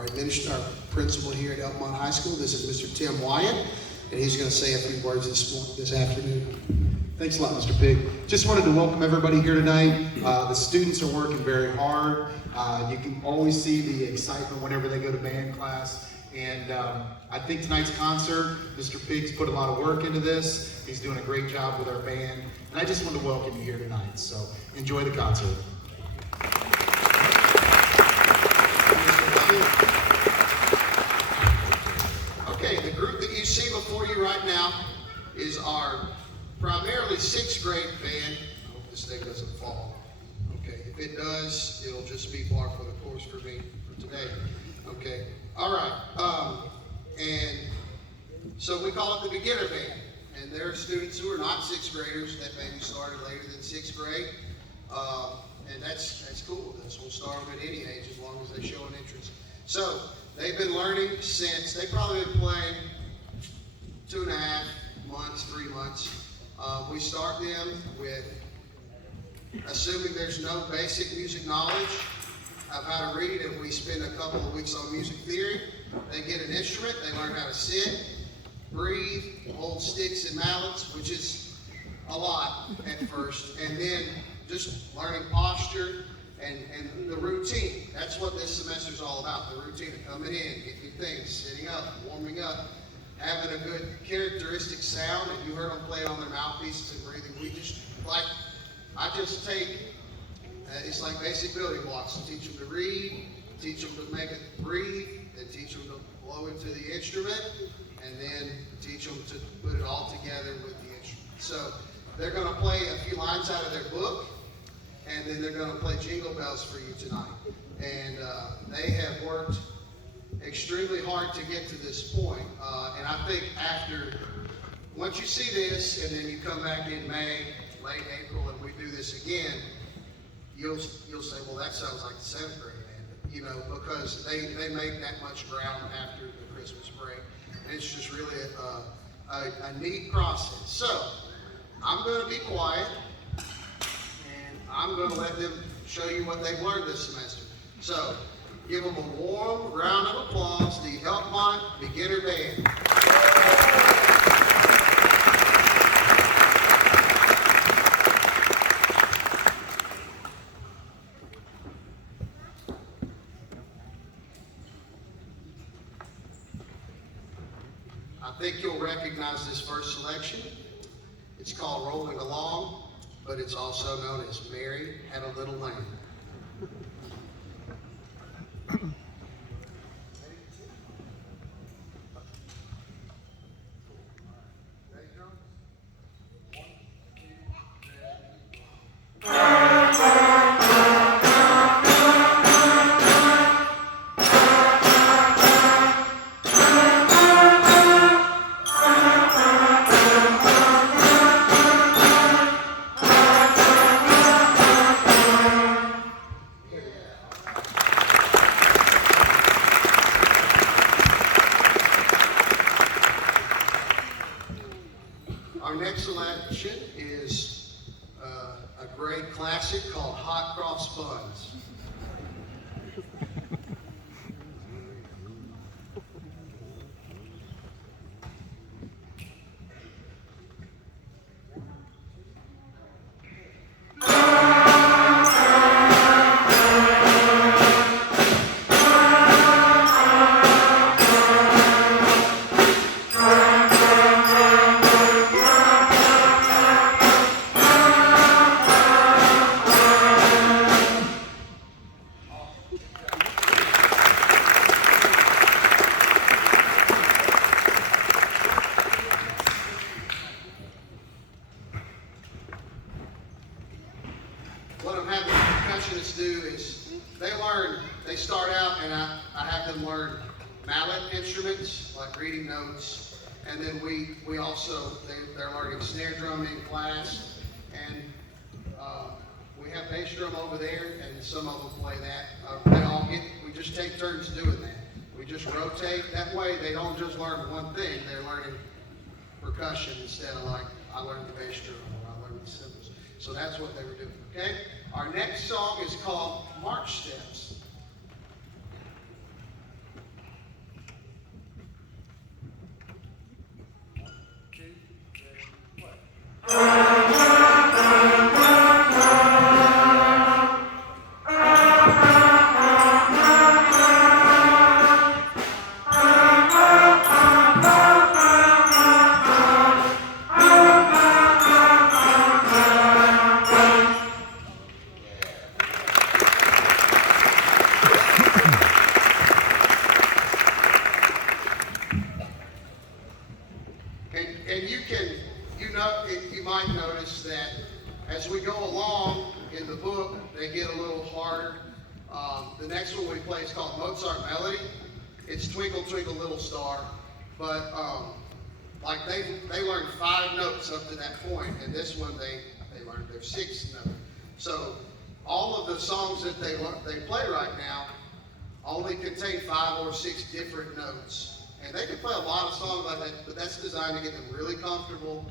our principal here at Elkmont High School. This is Mr. Tim Wyatt, and he's going to say a few words this afternoon. Thanks a lot, Mr. Pig. Just wanted to welcome everybody here tonight. The students are working very hard. You can always see the excitement whenever they go to band class. And I think tonight's concert, Mr. Pig's put a lot of work into this. He's doing a great job with our band. And I just want to welcome you here tonight. So enjoy the concert. Okay, the group that you see before you right now is our primarily 6th grade band. I hope this thing doesn't fall. Okay, if it does, it'll just be par for the course for me for today. Okay, all right. And so we call it the beginner band. And there are students who are not 6th graders that maybe started later than 6th grade. And that's cool. We'll start them at any age as long as they show an interest. So they've been learning since, they've probably been playing 2.5 months, 3 months. We start them with assuming there's no basic music knowledge of how to read, and we spend a couple of weeks on music theory. They get an instrument, they learn how to sit, breathe, hold sticks and mallets, which is a lot at first, and then just learning posture and the routine. That's what this semester is all about, the routine of coming in, getting things, sitting up, warming up, having a good characteristic sound, and you heard them play on their mouthpieces and breathing. I just take, it's like basic building blocks. Teach them to read, teach them to make it breathe, then teach them to blow into the instrument, and then teach them to put it all together with the instrument. So they're going to play a few lines out of their book, and then they're going to play Jingle Bells for you tonight. And they have worked extremely hard to get to this point. And I think once you see this, and then you come back in May, late April, and we do this again, you'll say, well, that sounds like the 7th grade band, because they make that much ground after the Christmas break. And it's just really a neat process. So I'm going to be quiet, and I'm going to let them show you what they've learned this semester. So give them a warm round of applause, the Elkmont Beginner Band. I think you'll recognize this first selection. It's called Rolling Along, but it's also known as Mary Had a Little Lamb. Our next selection is a great classic called Hot Cross Buns. What I'm having the percussionists do is they start out, and I have them learn mallet instruments, like reading notes, and then we also, they're learning snare drum in class, and we have bass drum over there, and some of them play that. We just take turns doing that. We just rotate. That way they don't just learn one thing, they're learning percussion instead of like, I learned the bass drum, or I learned the cymbals. So that's what they were doing, okay? Our next song is called March Steps. The next one we play is called Mozart Melody. It's Twinkle Twinkle Little Star, but like they learned 5 notes up to that point, and this one they learned their 6th note. So all of the songs that they play right now only contain 5 or 6 different notes, and they can play a lot of songs like that, but that's designed to get them really comfortable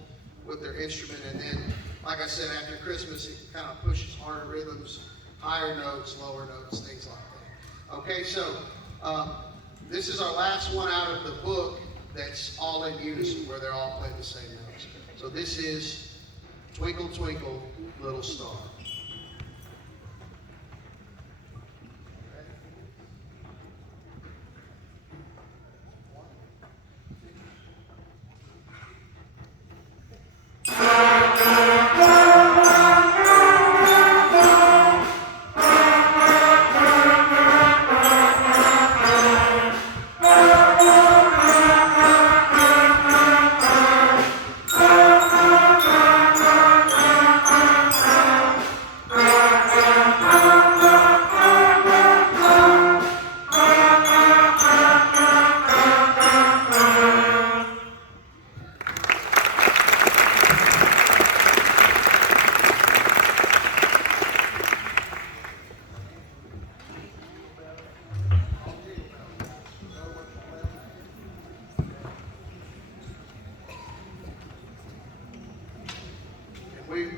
with their instrument. And then, like I said, after Christmas, it kind of pushes harder rhythms, higher notes, lower notes, things like that. Okay, so this is our last one out of the book that's all in unison, where they're all playing the same notes. So this is Twinkle Twinkle Little Star.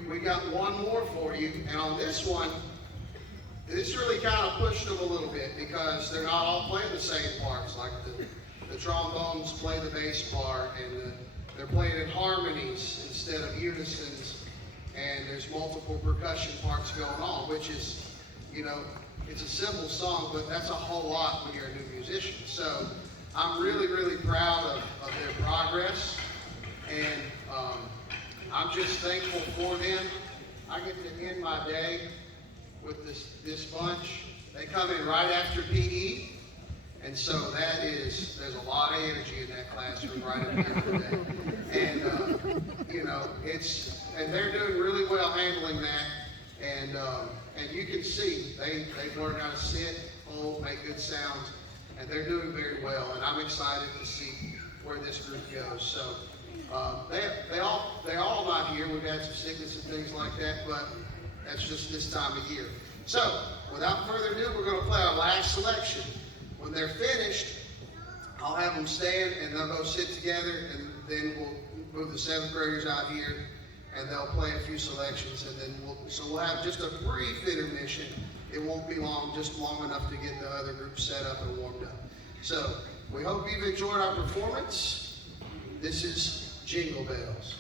We got one more for you, and on this one, this really kind of pushed them a little bit because they're not all playing the same parts. Like the trombones play the bass part, and they're playing in harmonies instead of unisons, and there's multiple percussion parts going on, which is, you know, it's a simple song, but that's a whole lot when you're a new musician. So I'm really, really proud of their progress, and I'm just thankful for them. I get to end my day with this bunch. They come in right after PE, and so there's a lot of energy in that classroom right at the end of the day. And you know, and they're doing really well handling that. And you can see they've learned how to sit, hold, make good sounds, and they're doing very well. And I'm excited to see where this group goes. So. They're all not here. We've had some sickness and things like that, but that's just this time of year. So, without further ado, we're going to play our last selection. When they're finished, I'll have them stand and they'll go sit together, and then we'll move the 7th graders out here, and they'll play a few selections, and then we'll have just a brief intermission. It won't be long, just long enough to get the other groups set up and warmed up. So, we hope you've enjoyed our performance. This is Jingle Bells.